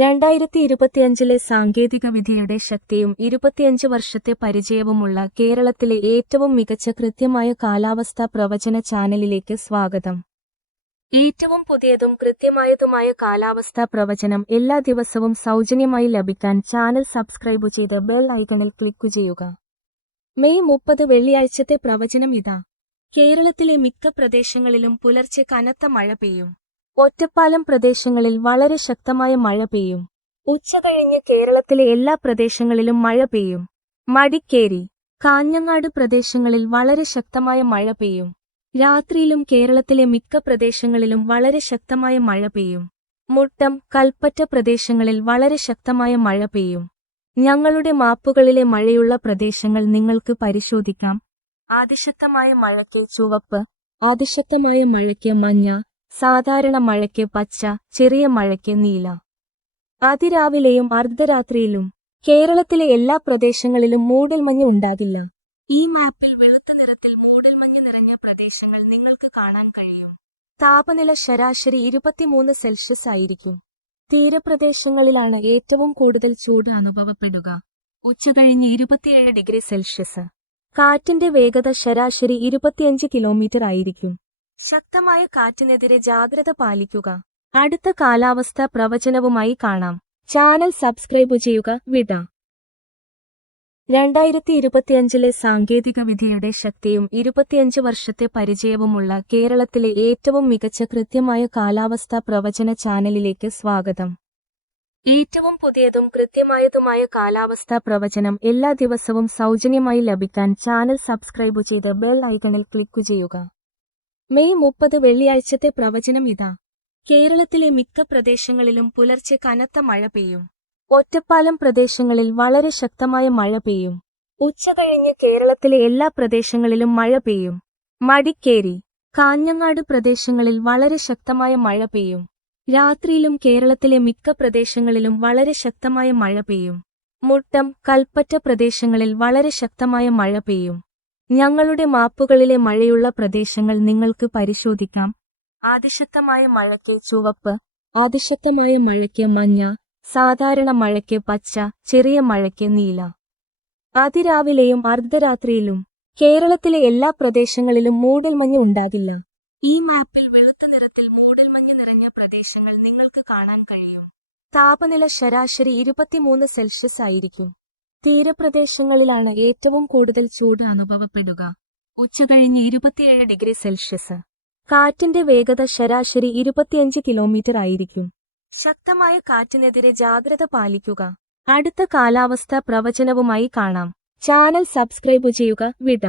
രണ്ടായിരത്തി ഇരുപത്തിയഞ്ചിലെ സാങ്കേതിക വിധിയുടെ ശക്തിയും ഇരുപത്തിയഞ്ച് വർഷത്തെ പരിചയവുമുള്ള കേരളത്തിലെ ഏറ്റവും മികച്ച കൃത്യമായ കാലാവസ്ഥാ പ്രവചന ചാനലിലേക്ക് സ്വാഗതം. ഏറ്റവും പുതിയതും കൃത്യമായതുമായ കാലാവസ്ഥാ പ്രവചനം എല്ലാ ദിവസവും സൗജന്യമായി ലഭിക്കാൻ ചാനൽ സബ്സ്ക്രൈബ് ചെയ്ത് ബെൽ ഐക്കണിൽ ക്ലിക്ക് ചെയ്യുക. മെയ് മുപ്പത് വെള്ളിയാഴ്ചത്തെ പ്രവചനം ഇതാ. കേരളത്തിലെ മിക്ക പ്രദേശങ്ങളിലും പുലർച്ചെ കനത്ത മഴ പെയ്യും. ഒറ്റപ്പാലം പ്രദേശങ്ങളിൽ വളരെ ശക്തമായ മഴ പെയ്യും. ഉച്ച ഉച്ചകഴിഞ്ഞ് കേരളത്തിലെ എല്ലാ പ്രദേശങ്ങളിലും മഴ പെയ്യും. മടിക്കേരി കാഞ്ഞങ്ങാട് പ്രദേശങ്ങളിൽ വളരെ ശക്തമായ മഴ പെയ്യും. രാത്രിയിലും കേരളത്തിലെ മിക്ക പ്രദേശങ്ങളിലും വളരെ ശക്തമായ മഴ പെയ്യും. മുട്ടം കൽപ്പറ്റ പ്രദേശങ്ങളിൽ വളരെ ശക്തമായ മഴ പെയ്യും. ഞങ്ങളുടെ മാപ്പുകളിലെ മഴയുള്ള പ്രദേശങ്ങൾ നിങ്ങൾക്ക് പരിശോധിക്കാം. ആദിശക്തമായ മഴയ്ക്ക് ചുവപ്പ് ആദിശക്തമായ മഴയ്ക്ക് മഞ്ഞ സാധാരണ മഴയ്ക്ക് പച്ച ചെറിയ മഴയ്ക്ക് നീല. അതിരാവിലെയും അർദ്ധരാത്രിയിലും കേരളത്തിലെ എല്ലാ പ്രദേശങ്ങളിലും മൂടൽമഞ്ഞ് ഉണ്ടാകില്ല. ഈ മാപ്പിൽ വെളുത്ത നിറത്തിൽ മൂടൽമഞ്ഞ് നിറഞ്ഞ പ്രദേശങ്ങൾ നിങ്ങൾക്ക് കാണാൻ കഴിയും. താപനില ശരാശരി ഇരുപത്തിമൂന്ന് സെൽഷ്യസ് ആയിരിക്കും. തീരപ്രദേശങ്ങളിലാണ് ഏറ്റവും കൂടുതൽ ചൂട് അനുഭവപ്പെടുക. ഉച്ചകഴിഞ്ഞ് ഇരുപത്തിയേഴ് ഡിഗ്രി സെൽഷ്യസ്. കാറ്റിന്റെ വേഗത ശരാശരി ഇരുപത്തിയഞ്ച് കിലോമീറ്റർ ആയിരിക്കും. ശക്തമായ കാറ്റിനെതിരെ ജാഗ്രത പാലിക്കുക. അടുത്ത കാലാവസ്ഥ പ്രവചനവുമായി കാണാം. ചാനൽ സബ്സ്ക്രൈബ് ചെയ്യുക വിട. രണ്ടായിരത്തി ഇരുപത്തിയഞ്ചിലെ സാങ്കേതിക വിധിയുടെ ശക്തിയും ഇരുപത്തിയഞ്ച് വർഷത്തെ പരിചയവുമുള്ള കേരളത്തിലെ ഏറ്റവും മികച്ച കൃത്യമായ കാലാവസ്ഥാ പ്രവചന ചാനലിലേക്ക് സ്വാഗതം. ഏറ്റവും പുതിയതും കൃത്യമായതുമായ കാലാവസ്ഥാ പ്രവചനം എല്ലാ ദിവസവും സൗജന്യമായി ലഭിക്കാൻ ചാനൽ സബ്സ്ക്രൈബ് ചെയ്ത് ബെൽ ഐക്കണിൽ ക്ലിക്ക് ചെയ്യുക. മെയ് മുപ്പത് വെള്ളിയാഴ്ചത്തെ പ്രവചനം ഇതാ. കേരളത്തിലെ മിക്ക പ്രദേശങ്ങളിലും പുലർച്ചെ കനത്ത മഴ പെയ്യും. ഒറ്റപ്പാലം പ്രദേശങ്ങളിൽ വളരെ ശക്തമായ മഴ പെയ്യും. ഉച്ചകഴിഞ്ഞ് കേരളത്തിലെ എല്ലാ പ്രദേശങ്ങളിലും മഴ പെയ്യും. മടിക്കേരി കാഞ്ഞങ്ങാട് പ്രദേശങ്ങളിൽ വളരെ ശക്തമായ മഴ പെയ്യും. രാത്രിയിലും കേരളത്തിലെ മിക്ക പ്രദേശങ്ങളിലും വളരെ ശക്തമായ മഴ പെയ്യും. മുട്ടം കൽപ്പറ്റ പ്രദേശങ്ങളിൽ വളരെ ശക്തമായ മഴ പെയ്യും. ഞങ്ങളുടെ മാപ്പുകളിലെ മഴയുള്ള പ്രദേശങ്ങൾ നിങ്ങൾക്ക് പരിശോധിക്കാം. ആദിശക്തമായ മഴയ്ക്ക് ചുവപ്പ് ആദിശക്തമായ മഴയ്ക്ക് മഞ്ഞ സാധാരണ മഴയ്ക്ക് പച്ച ചെറിയ മഴയ്ക്ക് നീല. അതിരാവിലെയും അർദ്ധരാത്രിയിലും കേരളത്തിലെ എല്ലാ പ്രദേശങ്ങളിലും മൂടൽമഞ്ഞ് ഉണ്ടാകില്ല. ഈ മാപ്പിൽ വെളുത്ത നിറത്തിൽ മൂടൽമഞ്ഞ് നിറഞ്ഞ പ്രദേശങ്ങൾ നിങ്ങൾക്ക് കാണാൻ കഴിയും. താപനില ശരാശരി ഇരുപത്തിമൂന്ന് സെൽഷ്യസ് ആയിരിക്കും. തീരപ്രദേശങ്ങളിലാണ് ഏറ്റവും കൂടുതൽ ചൂട് അനുഭവപ്പെടുക. ഉച്ചകഴിഞ്ഞ് ഇരുപത്തിയേഴ് ഡിഗ്രി സെൽഷ്യസ്. കാറ്റിന്റെ വേഗത ശരാശരി ഇരുപത്തിയഞ്ച് കിലോമീറ്റർ ആയിരിക്കും. ശക്തമായ കാറ്റിനെതിരെ ജാഗ്രത പാലിക്കുക. അടുത്ത കാലാവസ്ഥ പ്രവചനവുമായി കാണാം. ചാനൽ സബ്സ്ക്രൈബ് ചെയ്യുക വിട.